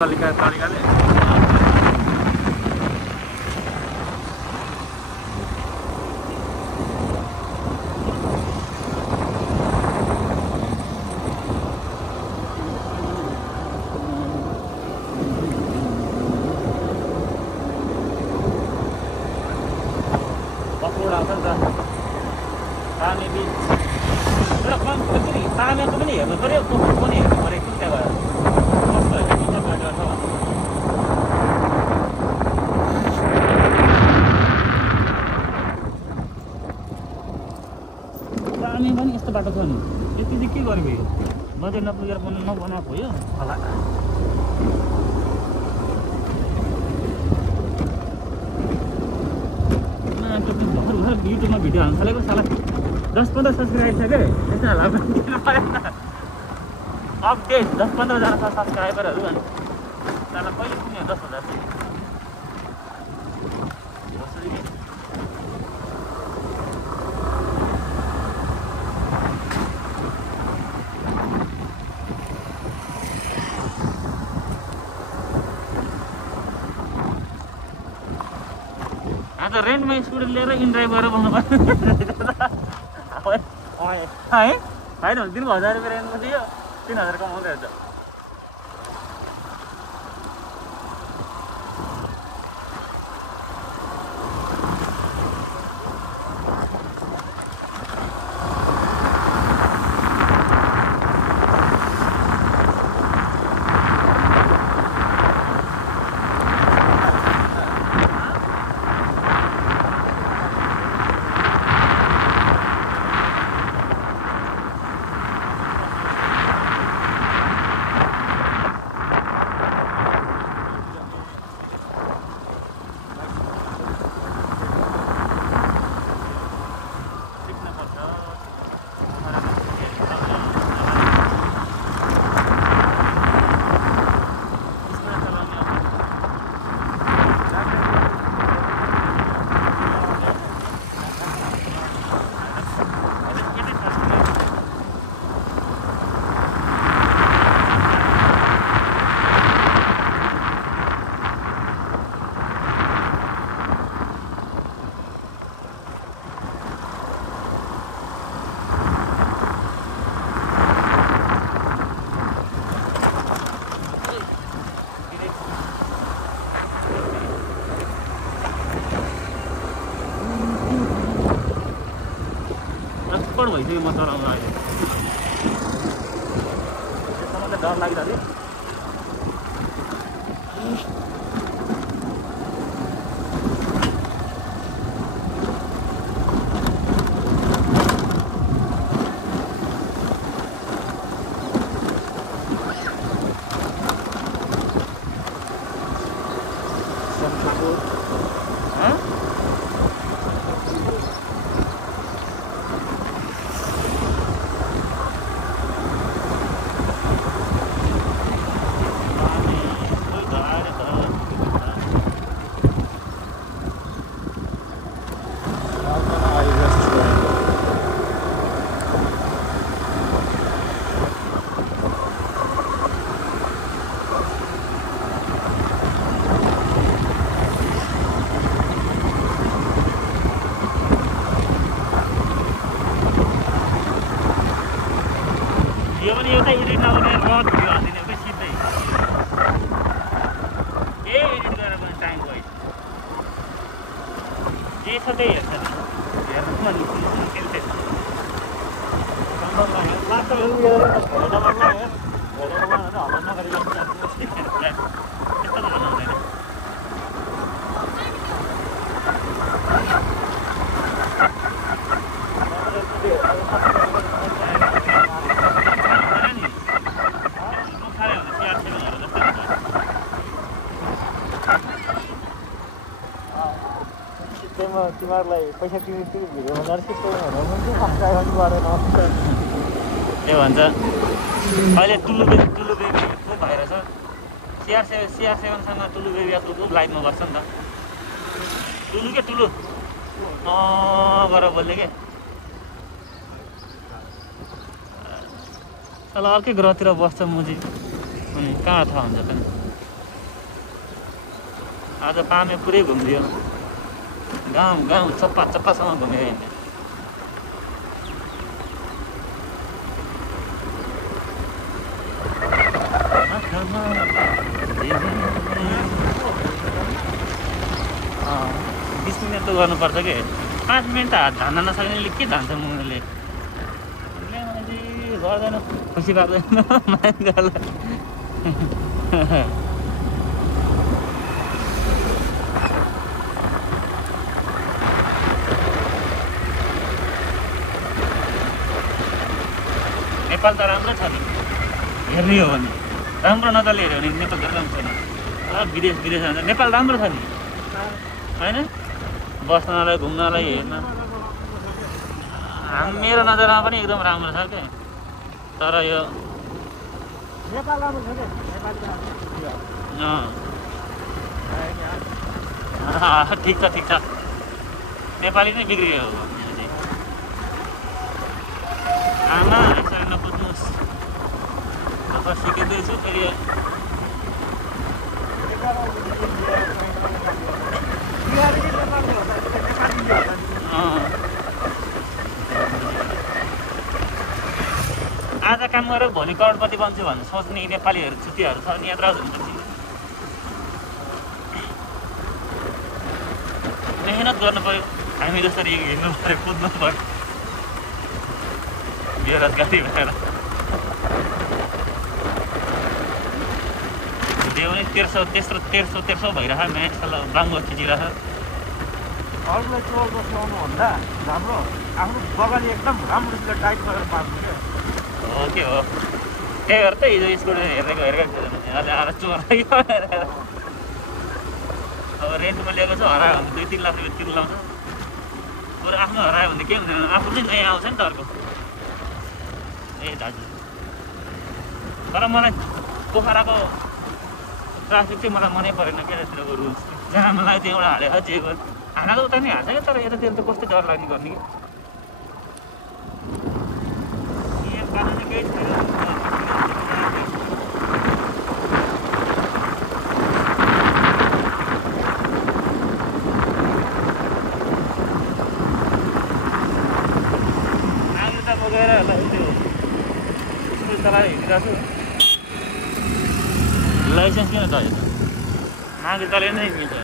तरिकाले तामेको पनि हेर्नु पर्यो पनि हेर्नु पर्यो कुन चाहिँ भयो तामे पनि यस्तो बाटो छ नि यति चाहिँ के गर्यो यो बजेट नपुगेर नबनाएको हो यो होला भर युट्युबमा भिडियो हाल्नु थालेको साला 10-15 सब्सक्राइब छ के त्यसमा लाभ दिनु परेन अपडेट 10-15 जना सब्सक्राइबरहरु अनि साला कहिले पुग्ने 10,000 चाहिँ आज रेन्टमा स्कुटी लिएर इन ड्राइभर बनाउनु पर्यो है होइन दिनको 1000 रुपियाँ रेन्टमा दियो 3000 कमाउँदै हुन्छ भइसक्यो म चलाउनु अहिले त्यसमा त डर लागिरहेको यो पनि एउटा एडिट नगर्ने रड भिडियो हालिदिने हो कि सिधै के एडिट गरेर पनि टाइम गयो जे छ त्यही हेर्छ नि हेर्नु पनि खेल्छ तिमीहरूलाई पैसा तिमी भिडियो बनाएर सिक्छौ भनेर पनि सब्सक्राइब गरेन के भन्छ अहिले टुलु बेबी खुब भइरहेछ CR7सँग टुलु बेबी आजकल खुब लाइभमा गर्छ नि त टुलु गरेर बोल्ने के साला अर्कै ग्रहतिर बस्छ मुजी अनि कहाँ थाहा हुन्छ त नि आज पामे पुरै घुमिदियो गाउँ चप्पासम्म घुमेर हिँड्ने बिस मिनट त गर्नुपर्छ कि 5 मिनट त हात धान्न नसक्नेले के धान्छ मुखले गर्दैन खुसी पार्दैन मान्छेलाई नेपाल त राम्रो छ नि हेर्ने हो भने राम्रो नजरले हेऱ्यो भने नेपाल त राम्रो छैन विदेश नेपाल राम्रो छ नि होइन बस्नलाई घुम्नलाई हेर्न मेरो नजरमा पनि एकदम राम्रो छ क्या तर यो नेपाल राम्रो छ ठिक छ नेपाली नै बिग्रियो आमा यसरी नपुज्नुहोस् सिकिँदैछु फेरि आज काम गरेर भोलि करोडपति बन्छु भन्ने सोच्ने नेपालीहरू छुट्टीहरू छ नि यात्रा हुनुपर्छ मेहनत गर्नु पऱ्यो हामी जसरी हिँड्नु पऱ्यो कुद्नु पऱ्यो बेरोजगारी भएर त्यो पनि 1300 भइरह म्याच बाङ्गो खिचिरह अरूलाई चोर बसाउनुभन्दा राम्रो आफ्नो बगानी एकदम राम्रोसित टाइट गरेर पार्नु क्या हो के हो त्यही भएर त हिजो स्कुल हेरेको अहिले आएर चोर अब रेन्टमा लिएको छ हरायो भने 2-3 लाख रुपियाँ तिर्नु लाउँछ बरु आफ्नो हरायो भने के हुँदैन आफ्नो चाहिँ नयाँ आउँछ नि त अर्को ए दाजु तर मलाई पोखराको ट्राफिक चाहिँ मलाई मनै परेन क्या यतिको रुल्स जहाँ मलाई त्यो एउटा हालेको जे हाना त उता नि हाल्छ क्या तर यतातिर त कस्तो डर लाग्ने गर्ने कि यहाँ कानुनी केही छैन नागरिकता बोकेर त्यो स्कुल चलाएर हिँडिरहेको छु लाइसेन्स किन चाहियो त नागरिकताले नै मिल्छ